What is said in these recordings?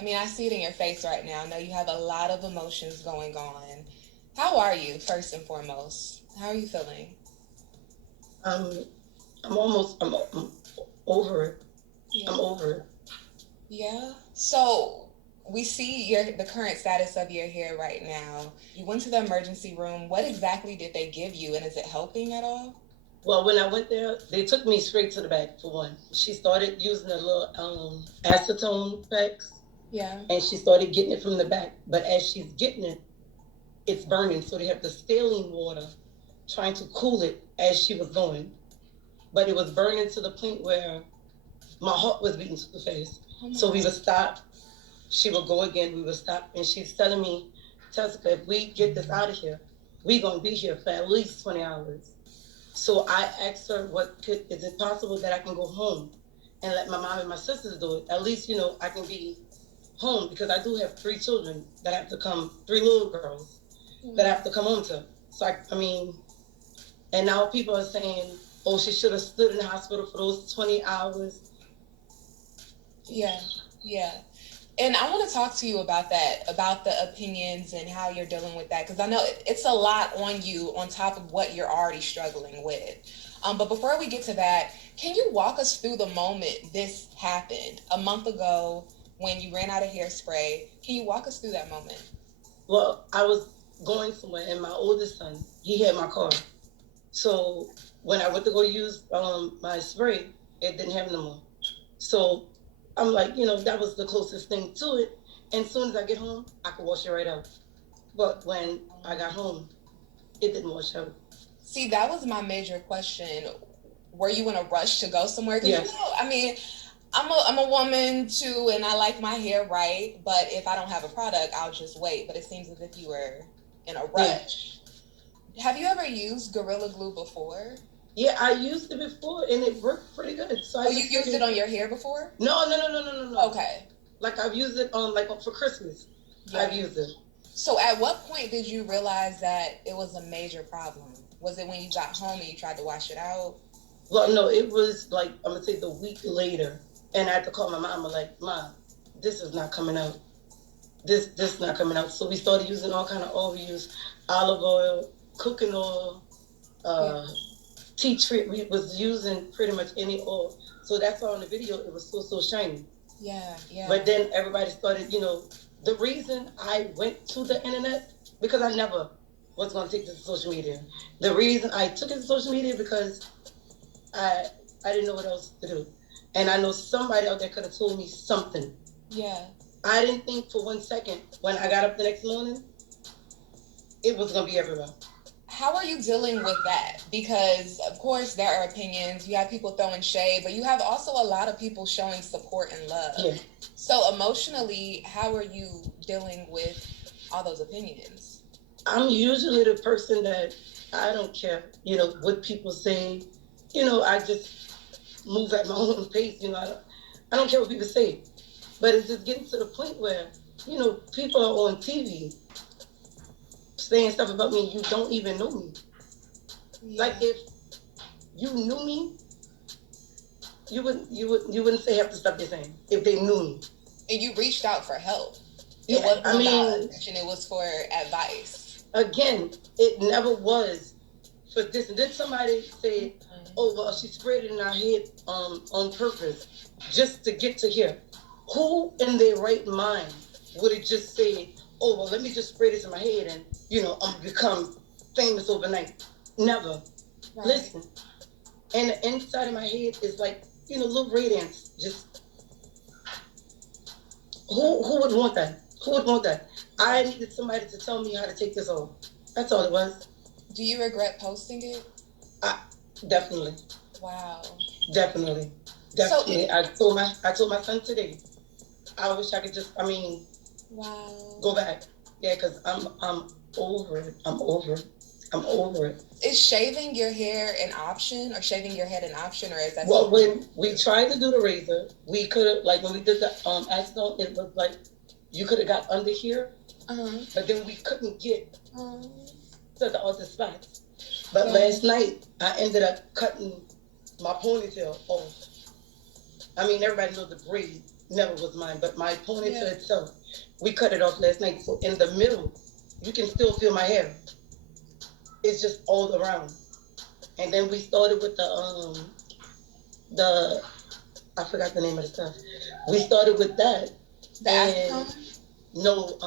I mean, I see it in your face right now. I know you have a lot of emotions going on. How are you, first and foremost? How are you feeling? Um, I'm over it. Yeah. I'm over it. Yeah. So we see the current status of your hair right now. You went to the emergency room. What exactly did they give you, and is it helping at all? Well, when I went there, they took me straight to the back for one. She started using the little acetone packs, Yeah. and she started getting it from the back. But as she's getting it, it's burning. So they have the saline water trying to cool it as she was going. But it was burning to the point where my heart was beating super fast. Oh my So we God. would stop. She would go again. We would stop. And she's telling me, Tessica, if we get this out of here, we're going to be here for at least 20 hours. So I asked her, is it possible that I can go home and let my mom and my sisters do it? At least, I can be home because I do have three children that have to come, three little girls that I have to come home to. So, I mean, and now people are saying, oh, she should have stood in the hospital for those 20 hours. Yeah. Yeah. And I want to talk to you about that, about the opinions and how you're dealing with that, because I know it's a lot on you on top of what you're already struggling with. But before we get to that, can you walk us through the moment this happened a month ago when you ran out of hairspray? Can you walk us through that moment? Well, I was going somewhere, and my oldest son, he had my car. So when I went to go use my spray, it didn't have no more. So I'm like, that was the closest thing to it. And as soon as I get home, I could wash it right out. But when I got home, it didn't wash out. See, that was my major question. Were you in a rush to go somewhere? Because Yes. I mean, I'm a woman too, and I like my hair right. But if I don't have a product, I'll just wait. But it seems as if you were in a Yeah. rush. Have you ever used Gorilla Glue before? Yeah, I used it before and it worked pretty good. So I Oh, you just used it figured, on your hair before? no, no, no, no, no, no, no. Okay. Like I've used it on for Christmas. Yeah. I've used it. So at what point did you realize that it was a major problem? Was it when you got home and you tried to wash it out? Well, no, it was like I'm gonna say the week later, and I had to call my mom. I'm like, Mom, this is not coming out. This is not coming out. So we started using all kind of oil. We used olive oil, cooking oil, Yeah. uh, tea tree. We was using pretty much any oil. So that's why on the video it was so shiny. Yeah. Yeah. But then everybody started, the reason I went to the internet, because I never was going to take this to social media. The reason I took it to social media because I I didn't know what else to do. And I know somebody out there could have told me something. Yeah. I didn't think for 1 second when I got up the next morning, it was going to be everywhere. How are you dealing with that? Because of course there are opinions. You have people throwing shade, but you have also a lot of people showing support and love. Yeah. So emotionally, how are you dealing with all those opinions? I'm usually the person that I don't care, what people say. I just move at my own pace. I don't care what people say. But it's just getting to the point where, people are on TV saying stuff about me. You don't even know me. Yeah. Like if you knew me, you wouldn't say half the stuff they're saying if they knew me. And you reached out for help. It Yeah, wasn't I about mean, attention, it was for advice. again, it never was for this. And then somebody said, "Oh well, she sprayed it in her head on purpose just to get to here." Who in their right mind would have just said, "Oh well, let me just spray this in my head and I'm gonna become famous overnight"? Never. Right. Listen, and the inside of my head is like little radiance. Just who would want that? Who would want that? I needed somebody to tell me how to take this off. That's all it was. Do you regret posting it? I, definitely, Wow. definitely, So, definitely. I told my son today. I wish I could just. I mean, wow. go back. Yeah, because I'm over it. I'm over it. I'm over it. Is shaving your hair an option or shaving your head an option, or is that Well, something? when we tried to do the razor, we could have like when we did the accident, it was like you could have got under here, Uh-huh. but then we couldn't get Um, to the other spots. But yeah. last night I ended up cutting my ponytail off. I mean, everybody knows the braid. never was mine, but my ponytail Yeah. itself, we cut it off last night. So in the middle, you can still feel my hair. It's just all around. And then we started with the I forgot the name of the stuff. We started with that. The And acetone? no,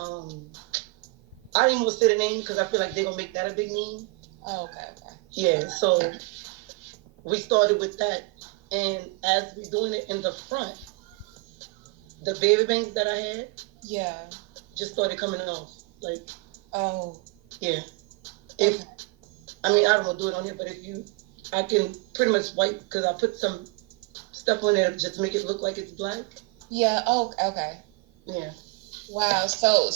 I didn't even say the name because I feel like they're gonna make that a big name. Oh, okay, okay. Yeah, so we started with that, and as we doing it in the front, the baby bangs that I had Yeah. just started coming off. Like, Oh, yeah. If okay. I mean, I don't want to do it on here, but if you, I can pretty much wipe because I put some stuff on there just to make it look like it's black. Yeah. Oh, okay. Yeah. Wow. So